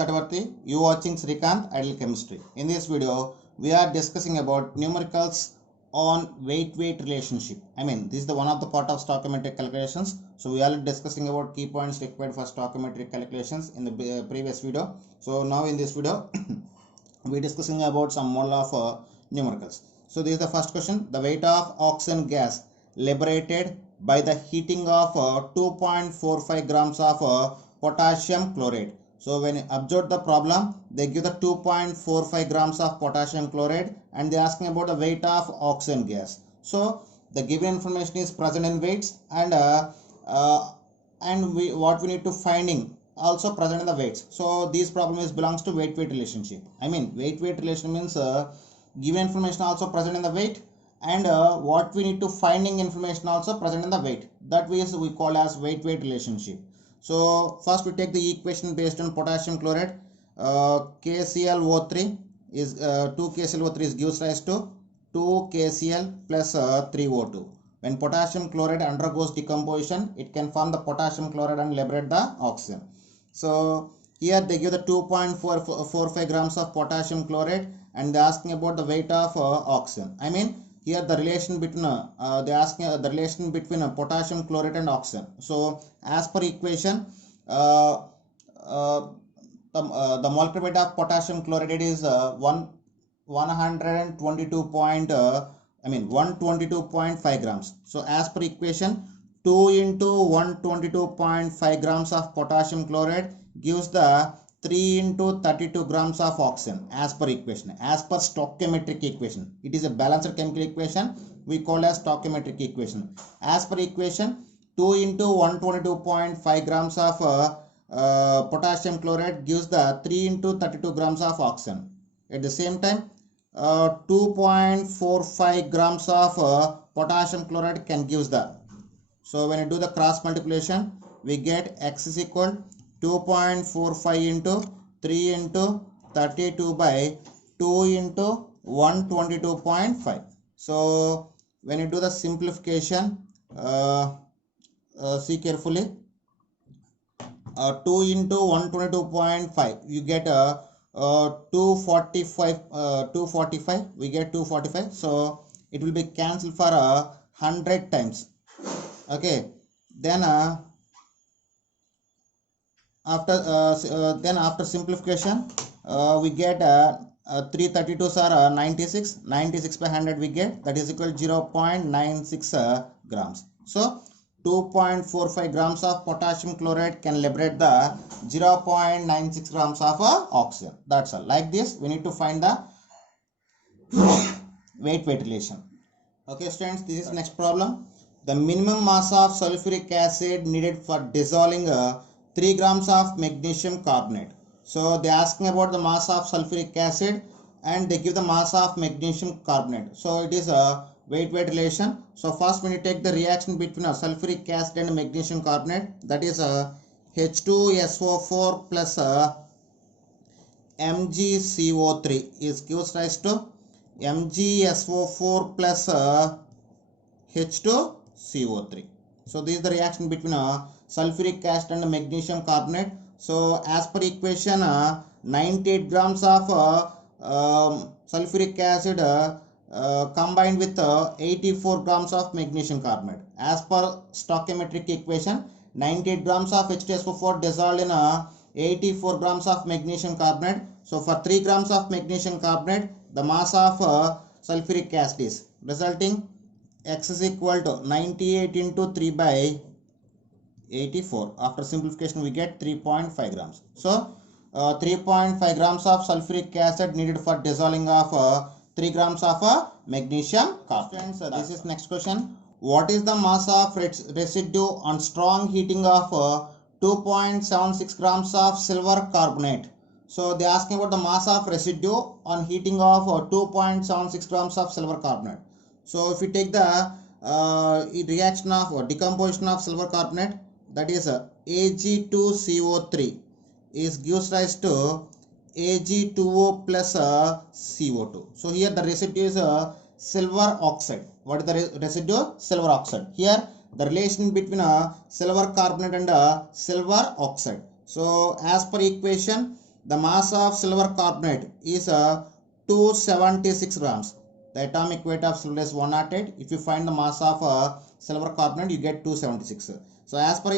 Tatavarthi. You watching Srikanth Ideal Chemistry. In this video, we are discussing about numericals on weight-weight relationship. This is the one of the part of stoichiometric calculations. So we are discussing about key points required for stoichiometric calculations in the previous video. So now in this video, we are discussing about some model of numericals. So this is the first question. The weight of oxygen gas liberated by the heating of 2.45 grams of potassium chloride. So when you observe the problem, they give the 2.45 grams of potassium chloride and they are asking about the weight of oxygen gas. So the given information is present in weights and what we need to finding also present in the weights. So this problem belongs to weight-weight relationship. Weight-weight relation means given information also present in the weight and what we need to finding information also present in the weight. That is we call as weight-weight relationship. So first we take the equation based on potassium chloride. KClO3 is 2 KClO3 is gives rise to 2 KCl plus 3O2. When potassium chloride undergoes decomposition, it can form the potassium chloride and liberate the oxygen. So here they give the 2.45 grams of potassium chloride and they are asking about the weight of oxygen. Here the relation between they are asking the relation between potassium chloride and oxygen. So as per equation, the molecular weight of potassium chloride is 122.5 grams. So as per equation, 2 into 122.5 grams of potassium chloride gives the 3 into 32 grams of oxygen as per equation, as per stoichiometric equation. It is a balanced chemical equation we call as stoichiometric equation. As per equation, 2 into 122.5 grams of potassium chloride gives the 3 into 32 grams of oxygen. At the same time, 2.45 grams of potassium chloride can give the. So when you do the cross multiplication, we get X is equal 2.45 into 3 into 32 by 2 into 122.5. So when you do the simplification, see carefully, 2 into 122.5, you get 245, we get 245. So it will be cancelled for 100 times. Okay, then after simplification, we get 332s are 96 by 100 we get, that is equal to 0.96 grams. So 2.45 grams of potassium chloride can liberate the 0.96 grams of oxygen. That's all. Like this, we need to find the weight-weight relation. Okay students, this is next problem. The minimum mass of sulfuric acid needed for dissolving 3 grams of magnesium carbonate. So they are asking about the mass of sulfuric acid and they give the mass of magnesium carbonate. So it is a weight-weight relation. So first when you take the reaction between a sulfuric acid and magnesium carbonate, that is H2SO4 plus MgCO3 is gives rise to MgSO4 plus H2CO3. So this is the reaction between sulfuric acid and magnesium carbonate. So as per equation, 98 grams of sulfuric acid combined with 84 grams of magnesium carbonate. As per stoichiometric equation, 98 grams of H2SO4 dissolved in 84 grams of magnesium carbonate. So for 3 grams of magnesium carbonate, the mass of sulfuric acid is resulting X is equal to 98 into 3 by 84. After simplification, we get 3.5 grams. So 3.5 grams of sulfuric acid needed for dissolving of 3 grams of magnesium carbonate. So this is next question. What is the mass of residue on strong heating of 2.76 grams of silver carbonate? So they are asking about the mass of residue on heating of 2.76 grams of silver carbonate. So if we take the reaction of decomposition of silver carbonate, that is Ag2CO3 is gives rise to Ag2O plus CO2. So here the residue is silver oxide. What is the residue? Silver oxide. Here the relation between silver carbonate and silver oxide. So as per equation, the mass of silver carbonate is 276 grams. The atomic weight of silver is 108. If you find the mass of silver carbonate, you get 276. So as per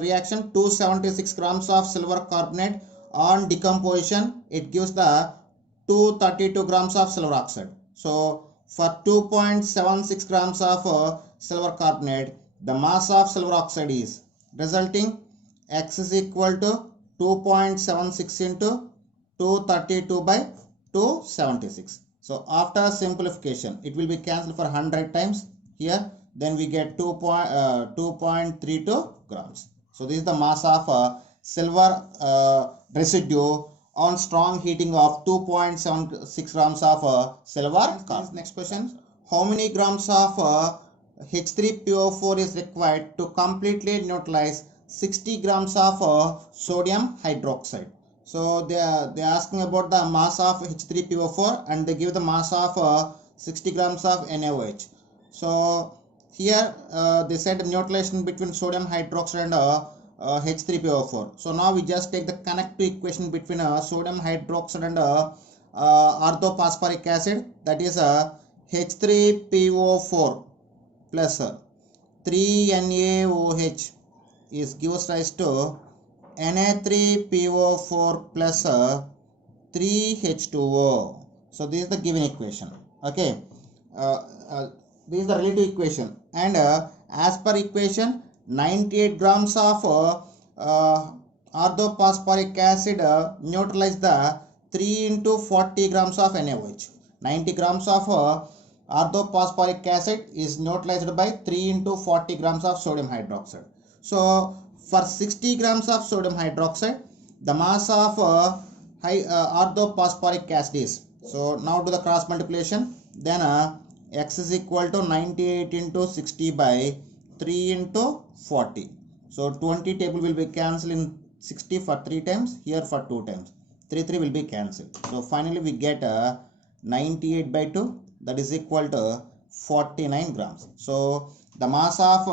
reaction, 276 grams of silver carbonate on decomposition, it gives the 232 grams of silver oxide. So for 2.76 grams of silver carbonate, the mass of silver oxide is resulting X is equal to 2.76 into 232 by 276. So after simplification, it will be cancelled for 100 times here. Then we get 2.32 grams. So this is the mass of silver residue on strong heating of 2.76 grams of silver. Next question. How many grams of H3PO4 is required to completely neutralize 60 grams of sodium hydroxide? So they are asking about the mass of H3PO4 and they give the mass of 60 grams of NaOH. So here they said neutralization between sodium hydroxide and H3PO4. So now we just take the connective equation between sodium hydroxide and orthophosphoric acid, that is H3PO4 plus 3NaOH is gives rise to Na3PO4 plus 3H2O. So this is the given equation. Okay, this is the relative equation, and as per equation, 98 grams of orthophosphoric acid neutralize the 3 into 40 grams of NaOH. 90 grams of orthophosphoric acid is neutralized by 3 into 40 grams of sodium hydroxide. So for 60 grams of sodium hydroxide, the mass of orthophosphoric acid is, so now do the cross multiplication, then X is equal to 98 into 60 by 3 into 40. So 20 table will be cancelled in 60 for 3 times, here for 2 times. 3 will be cancelled. So finally we get 98 by 2, that is equal to 49 grams. So the mass of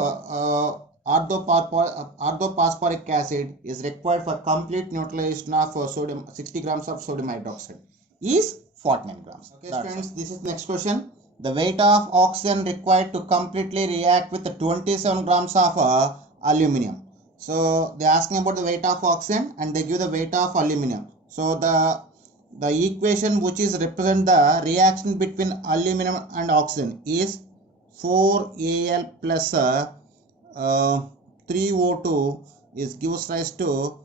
orthophosphoric acid is required for complete neutralization of 60 grams of sodium hydroxide is 49 grams. Okay, friends, this is the next question. The weight of oxygen required to completely react with 27 grams of aluminum. So they are asking about the weight of oxygen and they give the weight of aluminum. So the equation which is represent the reaction between aluminum and oxygen is 4Al plus 3O2 is gives rise to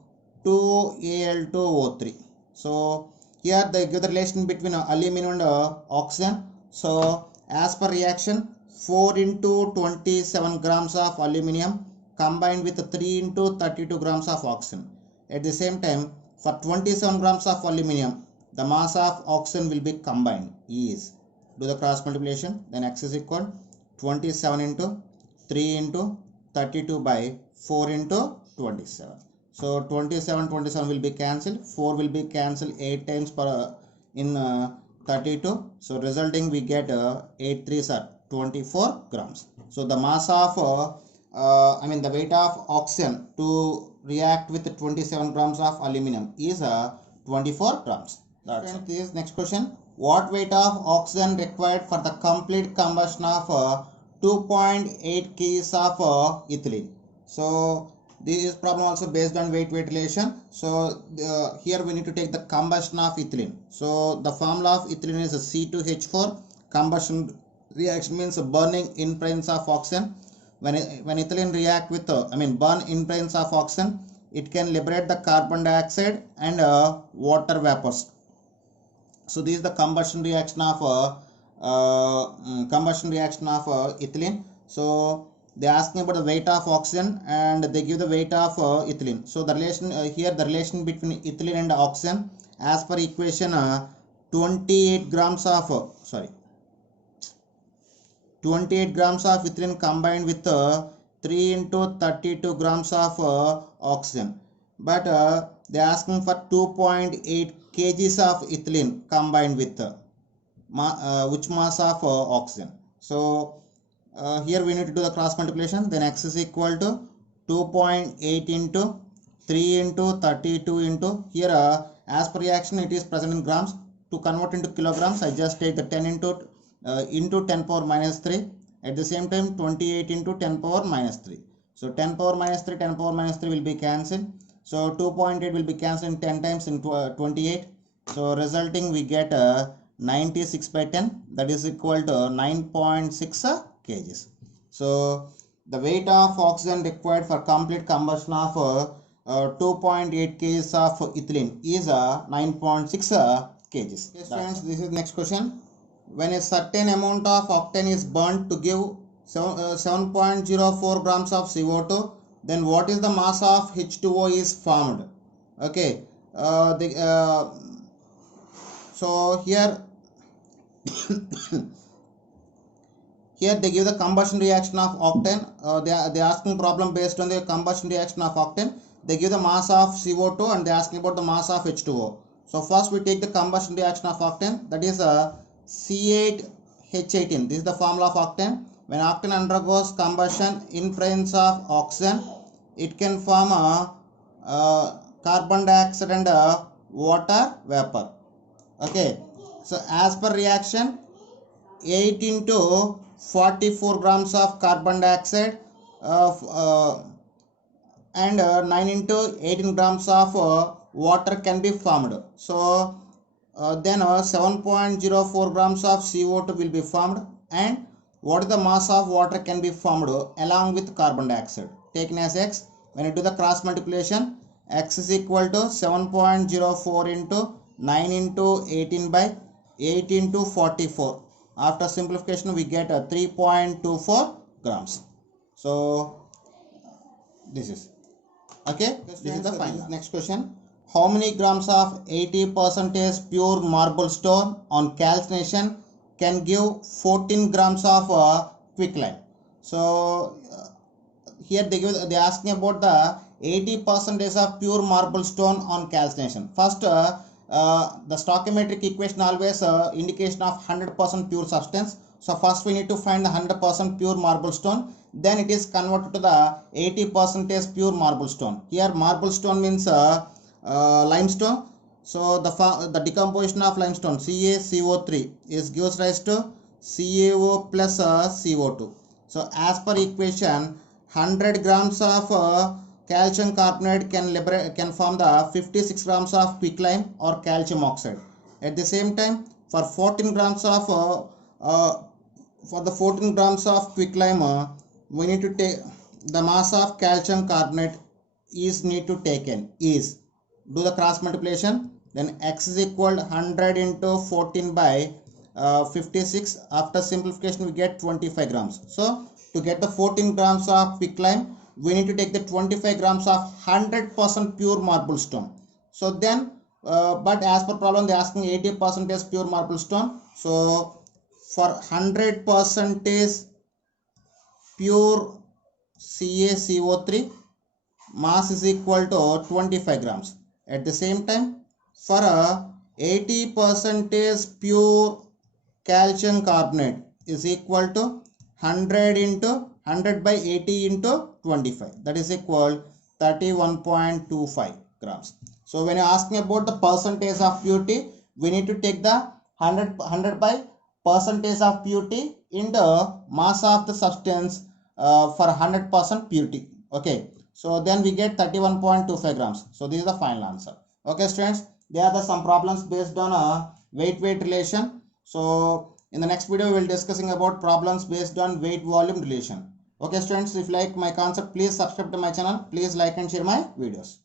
2Al2O3. So here they give the relation between aluminum and oxygen. So as per reaction, 4 into 27 grams of aluminum combined with 3 into 32 grams of oxygen. At the same time, for 27 grams of aluminum, the mass of oxygen will be combined is, do the cross multiplication, then X is equal 27 into 3 into 32 by 4 into 27. So 27 will be cancelled, 4 will be cancelled 8 times per in 32. So resulting we get 8 3s are 24 grams. So the mass of the weight of oxygen to react with 27 grams of aluminum is 24 grams. That's it. This next question. What weight of oxygen required for the complete combustion of 2.8 kgs of ethylene? So this is problem also based on weight relation. So here we need to take the combustion of ethylene. So the formula of ethylene is C2H4. Combustion reaction means burning in presence of oxygen. When ethylene react with burn in presence of oxygen, it can liberate the carbon dioxide and water vapors. So this is the combustion reaction of ethylene. So they are asking about the weight of oxygen and they give the weight of ethylene. So the relation here, the relation between ethylene and oxygen as per equation 28 grams of 28 grams of ethylene combined with 3 into 32 grams of oxygen. But they are asking for 2.8 kgs of ethylene combined with which mass of oxygen. So here we need to do the cross multiplication. Then X is equal to 2.8 into 3 into 32 into here as per reaction it is present in grams. To convert into kilograms, I just take the 10 into 10 power minus 3. At the same time 28 into 10 power minus 3. So 10 power minus 3, 10 power minus 3 will be cancelled. So 2.8 will be cancelled in 10 times in 28. So resulting we get 96 by 10, that is equal to 9.6 kgs. So the weight of oxygen required for complete combustion of 2.8 kgs of ethylene is 9.6 kgs. Yes, friends, this is the next question. When a certain amount of octane is burnt to give 7.04 grams of CO2, then what is the mass of H2O is formed? Okay, so here here they give the combustion reaction of octane. They are asking problem based on the combustion reaction of octane. They give the mass of CO2 and they are asking about the mass of H2O. So first we take the combustion reaction of octane, that is C8H18. This is the formula of octane. When octane undergoes combustion in presence of oxygen, it can form carbon dioxide and water vapor. Okay, so as per reaction, 8 into 44 grams of carbon dioxide and 9 into 18 grams of water can be formed. So then 7.04 grams of CO2 will be formed, and what is the mass of water can be formed along with carbon dioxide taken as x. When you do the cross multiplication, x is equal to 7.04 into 9 into 18 by 8 into 44. After simplification we get 3.24 grams. So this is okay. This is the final. Next question. How many grams of 80% pure marble stone on calcination can give 14 grams of quicklime? So here they are asking about the 80% of pure marble stone on calcination. First the stoichiometric equation always indication of 100% pure substance. So first we need to find the 100% pure marble stone, then it is converted to the 80% pure marble stone. Here marble stone means limestone. So the decomposition of limestone CaCO3 is gives rise to CaO plus CO2. So as per equation, 100 grams of calcium carbonate can form the 56 grams of quicklime or calcium oxide. At the same time, for 14 grams of quicklime, we need to take the mass of calcium carbonate is need to taken is. Do the cross multiplication, then x is equal to 100 into 14 by 56. After simplification we get 25 grams. So to get the 14 grams of quicklime, we need to take the 25 grams of 100% pure marble stone. So then but as per problem they are asking 80% pure marble stone. So for 100% pure CaCO3, mass is equal to 25 grams. At the same time, for 80% pure calcium carbonate is equal to 100 into 100 by 80 into 25, that is equal 31.25 grams. So when you ask me about the percentage of purity, we need to take the 100 by percentage of purity into mass of the substance for 100% purity. Okay, so then we get 31.25 grams. So this is the final answer. Okay students, there are some problems based on a weight relation. So in the next video we will discussing about problems based on weight volume relation. Okay students, if you like my concept, please subscribe to my channel. Please like and share my videos.